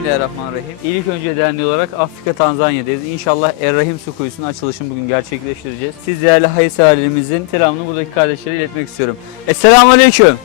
Bismillahirrahmanirrahim. İlk önce derneği olarak Afrika Tanzanya'dayız. İnşallah Errahim Su Kuyusu'nun açılışını bugün gerçekleştireceğiz. Siz değerli hayırseverlerimizin selamını buradaki kardeşlere iletmek istiyorum. Esselamu Aleyküm.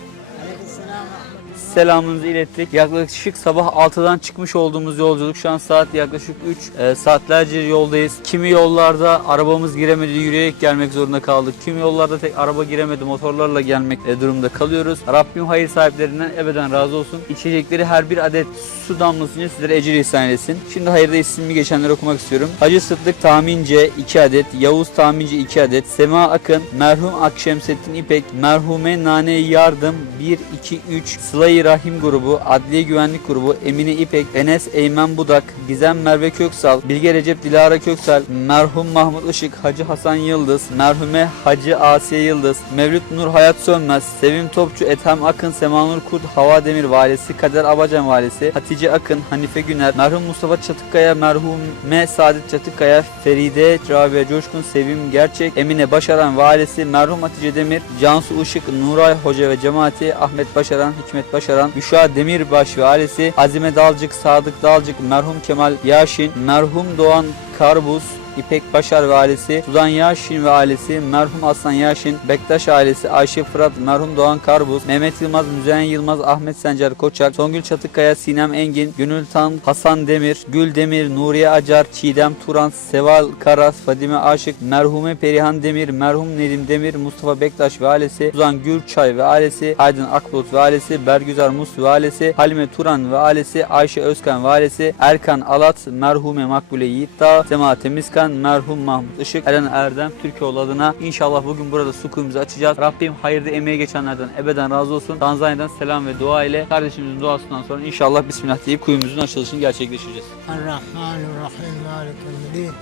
Selamınızı ilettik. Yaklaşık sabah 6'dan çıkmış olduğumuz yolculuk şu an saat yaklaşık 3 e, saatlerce yoldayız. Kimi yollarda arabamız giremedi yürüyerek gelmek zorunda kaldık. Kimi yollarda tek araba giremedi motorlarla gelmek e, durumda kalıyoruz. Rabbim hayır sahiplerinden ebeden razı olsun. İçecekleri her bir adet su damlasınca sizlere ecir ihsan etsin. Şimdi hayırda ismimi geçenleri okumak istiyorum. Hacı Sıddık Tahmince 2 adet, Yavuz Tahmince 2 adet, Sema Akın, merhum Akşemsettin İpek, merhume Nane Yardım 1, 2, 3, Sıla-i Rahim grubu, Adliye Güvenlik grubu, Emine İpek, Enes Eymen Budak, Gizem Merve Köksal, Bilge Recep Dilara Köksal, merhum Mahmut Işık, Hacı Hasan Yıldız, merhume Hacı Asiye Yıldız, Mevlüt Nur Hayat Sönmez, Sevim Topçu, Ethem Akın, Semanur Kurt, Hava Demir Valisi, Kader Abacan Valisi, Hatice Akın, Hanife Güner, merhum Mustafa Çatıkkaya, merhume Saadet Çatıkkaya, Feride Rabia Coşkun, Sevim Gerçek, Emine Başaran Valisi, merhum Hatice Demir, Cansu Işık, Nuray Hoca ve cemaati, Ahmet Başaran, Hikmet Başaran, Müşa Demirbaş ve ailesi, Azime Dalcık, Sadık Dalcık, merhum Kemal Yaşin, merhum Doğan Karbuz, İpek Başar ve ailesi, Sudan Yaşin ve ailesi, merhum Aslan Yaşin, Bektaş ailesi, Ayşe Fırat, merhum Doğan Karbuz, Mehmet Yılmaz, Müzeyyen Yılmaz, Ahmet Sencer Koçak, Songül Çatıkkaya, Sinem Engin, Gönül Tan, Hasan Demir, Gül Demir, Nuriye Acar, Çiğdem Turan, Seval Karas, Fadime Aşık, merhume Perihan Demir, merhum Nedim Demir, Mustafa Bektaş ve ailesi, Suzan Gürçay ve ailesi, Aydın Akbulut ve ailesi, Bergüzar Mus ve ailesi, Halime Turan ve ailesi, Ayşe Özkan ve ailesi, Erkan Alat, merhume Makbule Yiğitdağ, Sema Temizkan, merhum Mahmut Işık, Eren Erdem, Türkiyeoğlu adına inşallah bugün burada su kuyumuzu açacağız. Rabbim hayırda emeği geçenlerden ebeden razı olsun. Tanzanya'dan selam ve dua ile kardeşimizin duasından sonra inşallah Bismillah deyip kuyumuzun açılışını gerçekleştireceğiz. الرحمن الرحيم مالك يوم الدين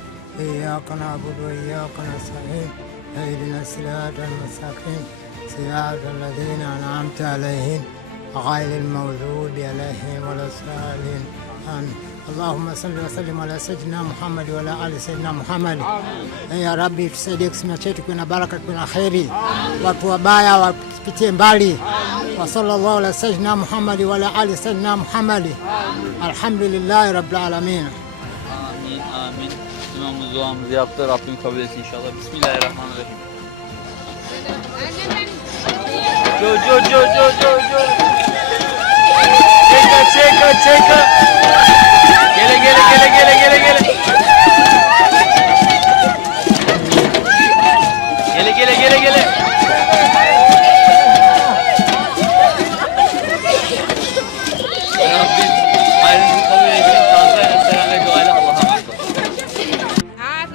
إياك نعبد وإياك نستعين اهدنا الصراط المستقيم صراط الذين أنعمت عليهم غير المولود عليه ولا سائل عنه اللهم صل وسلم على سيدنا محمد وعلى آل سيدنا محمد. آمين. يا ربي في صدق سمع شيتك من بركة من خير. وقوى بايا وقتي مبالي وصلى الله على سيدنا محمد وعلى آل سيدنا محمد. آمين. الحمد لله رب العالمين. آمين آمين. Duamızı duamızı yaptı. Rabbim kabul etsin inşallah. Bismillahirrahmanirrahim. Çocuğu çocuğu çocuğu çocuğu. Çeka. Gele gele gele gele gele gele. Gele gele gele gele. Rabbim hayrınızı kabul etsin. Tanrı'ya selam ve duayla Allah'a. Ah,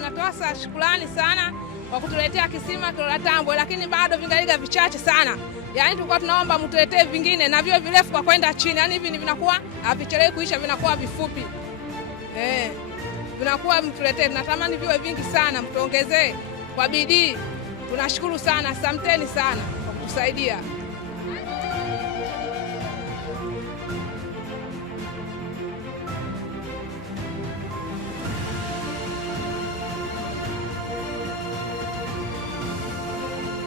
sana kwa kutuletea kisima Kilolatambwe, lakini bado vingaliga vichache sana. Yaani tulikuwa tunaomba mtuletee vingine na vio virefu kwa kwenda chini, yani hivi vinakuwa havichelewi kuisha, vinakuwa vifupi eh, vinakuwa mtuletee. Tunatamani viwe vingi sana, mtuongezee kwa bidii. Tunashukuru sana, asanteni sana kwa kutusaidia.